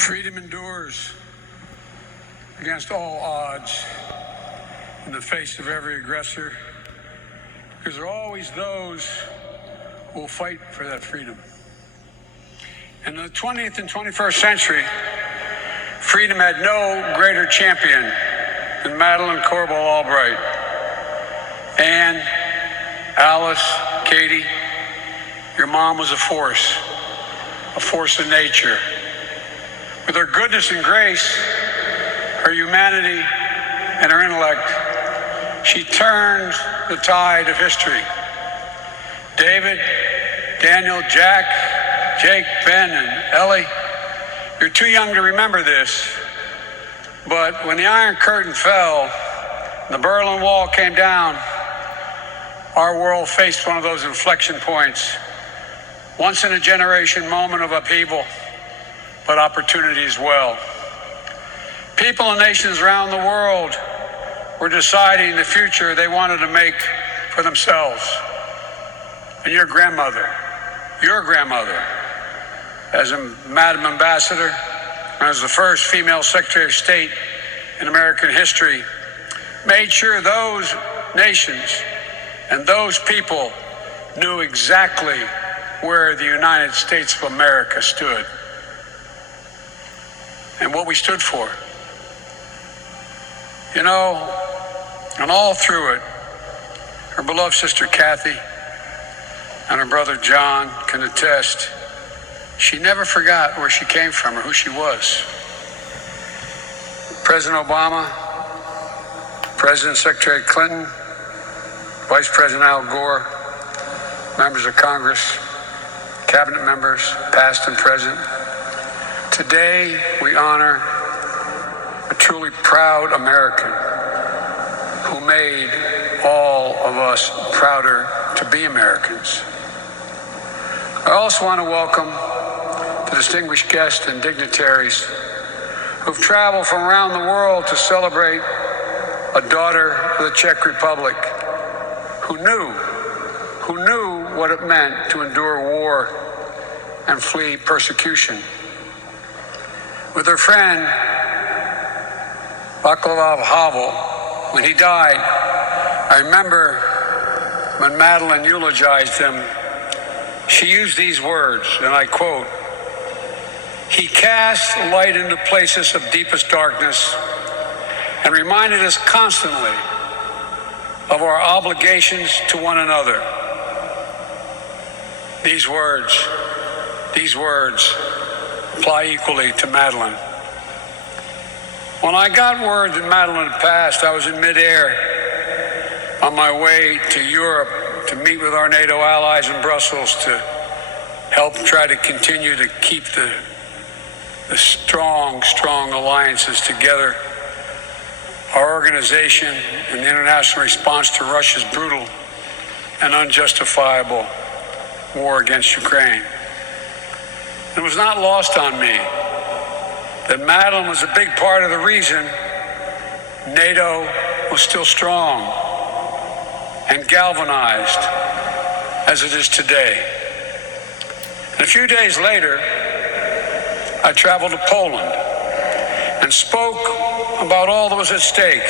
Freedom endures against all odds in the face of every aggressor, because there are always those who will fight for that freedom. In the 20th and 21st century, freedom had no greater champion than Madeleine Albright. Anne, Alice, Katie, your mom was a force of nature. With her goodness and grace, her humanity, and her intellect, she turned the tide of history. David, Daniel, Jack, Jake, Ben, and Ellie, you're too young to remember this, but when the Iron Curtain fell and the Berlin Wall came down, our world faced one of those inflection points, once in a generation moment of upheaval, but opportunity as well. People and nations around the world were deciding the future they wanted to make for themselves. And your grandmother, as a Madam Ambassador, and as the first female Secretary of State in American history, made sure those nations and those people knew exactly where the United States of America stood and what we stood for. You know, and all through it, her beloved sister Kathy and her brother John can attest, she never forgot where she came from or who she was. President Obama, President Secretary Clinton, Vice President Al Gore, members of Congress, cabinet members, past and present. Today, we honor a truly proud American who made all of us prouder to be Americans. I also want to welcome the distinguished guests and dignitaries who've traveled from around the world to celebrate a daughter of the Czech Republic who knew what it meant to endure war and flee persecution. With her friend Václav Havel, when he died, I remember when Madeleine eulogized him, she used these words, and I quote, "He cast light into places of deepest darkness and reminded us constantly of our obligations to one another." These words apply equally to Madeleine. When I got word that Madeleine had passed, I was in midair on my way to Europe to meet with our NATO allies in Brussels to help try to continue to keep the strong alliances together. Our organization and the international response to Russia's brutal and unjustifiable war against Ukraine. It was not lost on me that Madeleine was a big part of the reason NATO was still strong and galvanized as it is today. And a few days later, I traveled to Poland and spoke about all that was at stake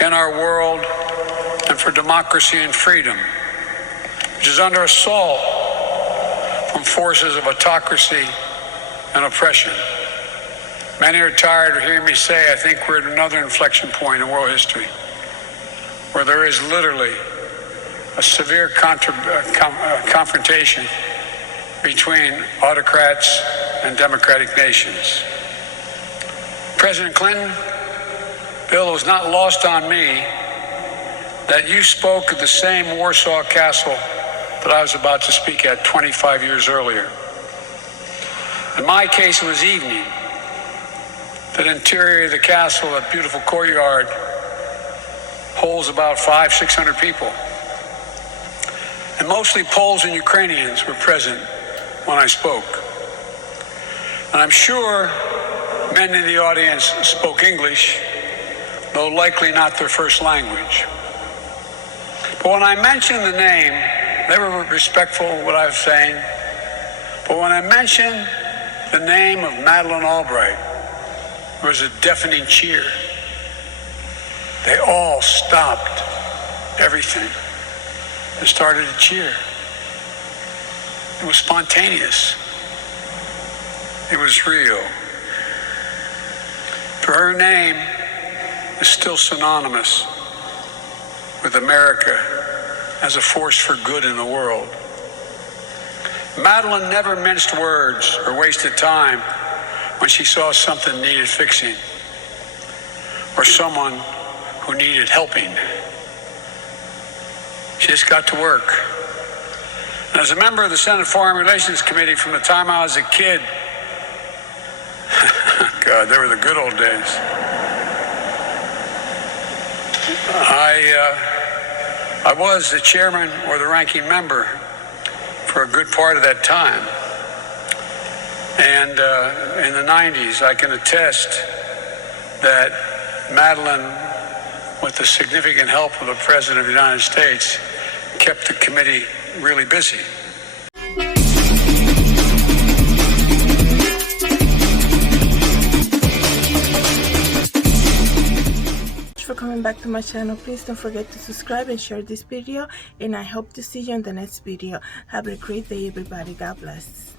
in our world and for democracy and freedom, which is under assault from forces of autocracy and oppression. Many are tired of hearing me say I think we're at another inflection point in world history where there is literally a severe confrontation between autocrats and democratic nations. President Clinton, Bill, it was not lost on me that you spoke at the same Warsaw Castle that I was about to speak at 25 years earlier. In my case, it was evening. The interior of the castle, that beautiful courtyard, holds about 500-600 people. And mostly Poles and Ukrainians were present when I spoke. And I'm sure many in the audience spoke English, though likely not their first language. But when I mentioned the name, they were respectful of what I was saying. But when I mentioned the name of Madeleine Albright, there was a deafening cheer. They all stopped everything and started to cheer. It was spontaneous. It was real. For her name is still synonymous with America as a force for good in the world. Madeleine never minced words or wasted time when she saw something needed fixing or someone who needed helping. She just got to work. And as a member of the Senate Foreign Relations Committee from the time I was a kid, God, they were the good old days. I was the chairman or the ranking member for a good part of that time. And in the 90s, I can attest that Madeleine, with the significant help of the President of the United States, kept the committee really busy. For coming back to my channel, please don't forget to subscribe and share this video, and I hope to see you in the next video. Have a great day, everybody. God bless.